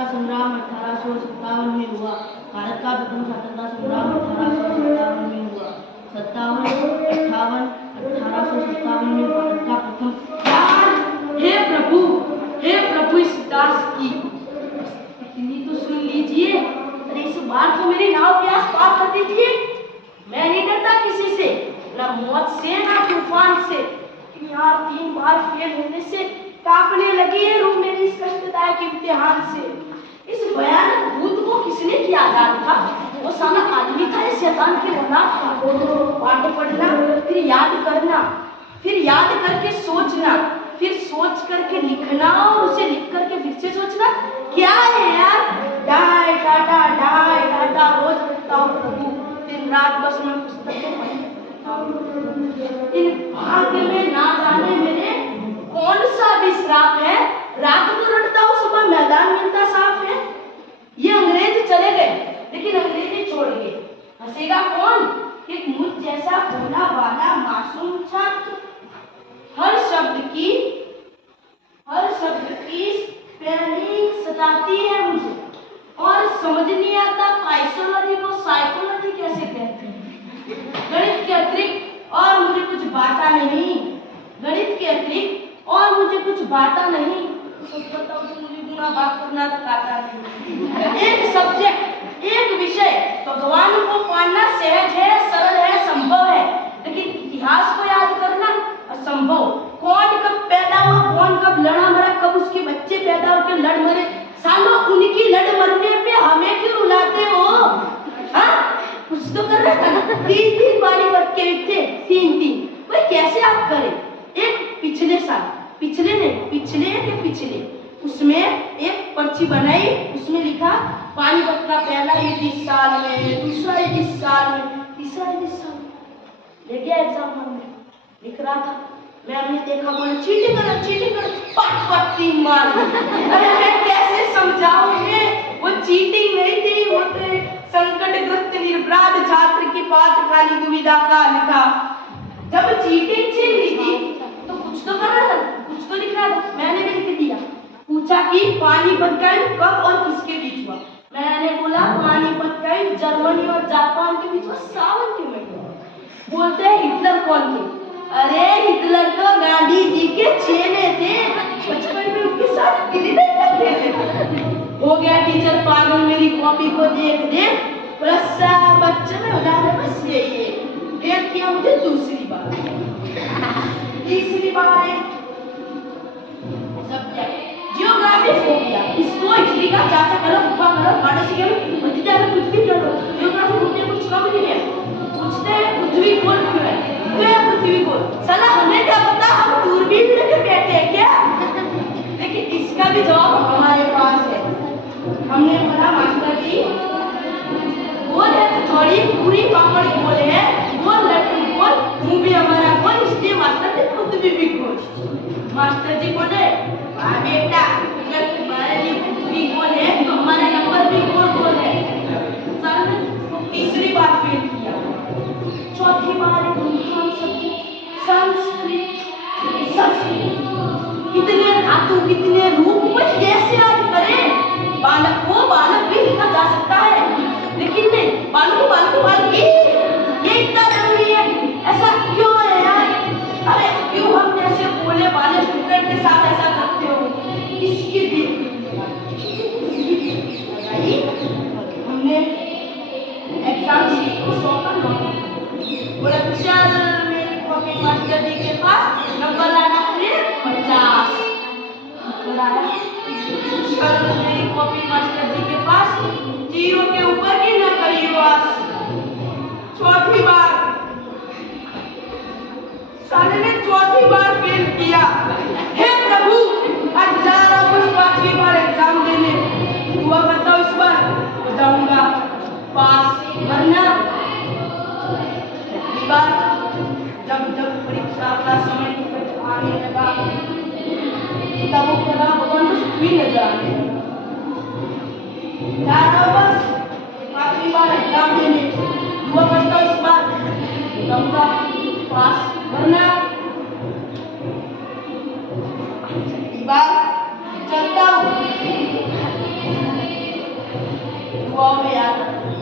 स्वतंत्रता संग्राम 1857 में हुआ। भारत का प्रथम स्वतंत्रता संग्राम 1857 में हुआ। 1857 में भारत का प्रथम। हे प्रभु इस दास की इतनी तो सुन लीजिए। अरे इस बार तो मेरी नाव के आस पार कर दीजिए। मैं नहीं डरता किसी से, ना मौत से ना तूफान से। यार 3 बार फेल होने से कांपने लगी है रूह मेरी इस कष्टदायक इम्तिहान से। इस भयानक भूत को किसने किया आजाद था? वो साला आदमी था या शैतान की औलाद था? पाठ पढ़ना, फिर याद करना, फिर याद करके सोचना, फिर सोच करके लिखना और उसे लिख करके फिर से सोचना। क्या है यार? डाय टाटा रोज पढ़ता हूँ प्रभु, दिन रात बस मैं पुस्तकें पढ़ता हूँ। इन भाग्य में ना जाने मेरे कौन सा विश्राम है। रात को रटता हूँ, सुबह मैदान मिलता साफ है। ये अंग्रेज चले गए लेकिन अंग्रेजी छोड़ गए, हंसेगा कौन? कि मुझ जैसा भोला वाला मासूम छात्र। हर शब्द की स्पेलिंग सताती है मुझे और समझ नहीं आता फाइसोलॉजी को साइकोलॉजी कैसे कहते हैं। गणित के अतिरिक्त और मुझे कुछ बाता नहीं, गणित के अतिरिक्त और मुझे कुछ बाता नहीं। सच बताओ तो मुझे गुना बात करना तक आता नहीं। एक सब्जेक्ट, एक विषय भगवान को पाना सहज है, सरल है, संभव है, लेकिन इतिहास को याद करना असंभव। कौन कब पैदा हुआ, कौन कब लड़ा मरा, कब उसके बच्चे पैदा होकर लड़ मरे। सालों उनकी लड़ मरने पे हमें क्यों रुलाते हो? हाँ कुछ तो कर रहा था ना। 3 बारी बच्चे थे, 3 भाई कैसे आप करें? एक पिछले साल, पिछले के उसमें एक पर्ची बनाई, उसमें लिखा पानीपत का पहला युद्ध इस साल में, दूसरा युद्ध इस साल में, तीसरा युद्ध इस साल में। ले गया एग्जाम हॉल में, लिख रहा था। मैम ने देखा, बोले चीटिंग करो, पट 3 मार। अरे मैं कैसे समझाऊं उन्हें? वो चीटिंग नहीं थी, वो तो संकटग्रस्त निर्पराध छात्र की पाठकाली दुविधा का लिखा। जब चीटिंग छीन ली थी तो कुछ तो कर रहा था, कुछ तो लिख रहा था। मैंने भी लिख दिया। पूछा कि पानीपत का युद्ध कब और किसके बीच हुआ? मैंने बोला पानीपत का युद्ध जर्मनी और जापान के बीच हुआ सावन के महीने। बोलते हैं हिटलर कौन थे? अरे हिटलर तो गांधी जी के छेने थे, बचपन में उनके साथ गिल्ली डंडा खेलते थे। हो गया टीचर पागल मेरी कॉपी को देख बच्चे में उड़ाने बस यही है। फेल किया मुझे दूसरी बार, तीसरी बार है सब्जेक्ट जियोग्राफी हो गया। इसको हिस्ट्री का चाचा करो, फूफा करो, पड़ोसी करो, भतीजा करो, कुछ भी करो। जियोग्राफी मुझे कुछ कम नहीं है। पूछते हैं पृथ्वी गोल क्यों है? क्यों है पृथ्वी गोल? साला हमें क्या पता, हम दूरबीन लेके बैठे हैं क्या? लेकिन इसका भी जवाब हमारे पास है। हमने बोला मास्टर जी गोल है तो थोड़ी पूरी पापड़ गोल है, गोल लड्डू गोल, मुंह भी हमारा गोल, इसलिए मास्टर ने पृथ्वी भी गोल। मास्टर जी बोले वाह बेटा, जब तुम्हारे लिए पृथ्वी गोल है तो हमारा नंबर भी गोल है। सर ने तीसरी बार फेल किया। चौथी बार संस्कृत कितने धातु कितने रूप में कैसे याद करें? बालक को बालक भी लिखा जा सकता है, लेकिन नहीं बालक ये इतना जरूरी है। ऐसा क्यों है यार? अरे क्यों हम जैसे बोले वाले स्टूडेंट के साथ ऐसा करते हो? इसकी भी हमने एग्जाम शीट को सौंपा बोला चल मेरी कॉपी मास्टर जी के पास नंबर लाना है 50। चल मेरी कॉपी मास्टर जी के पास 0 के ऊपर की न करियो आज। चौथी बार साले ने चौथी बार फेल किया। हे प्रभु आज जा रहा हूँ 5वीं बार एग्जाम देने, दुआ करता हूँ इस बार हो जाऊंगा पास, वरना अगली बार जब परीक्षा का समय आने लगा तब वो खुदा भगवान को सुखी नजर आने लगा। जा रहा हूँ बस 5वीं बार एग्जाम देने, दुआ करता हूँ इस बार हो जाऊंगा पास, वरना अगली बार चलता हूँ। युवाओं में याद रखते हैं।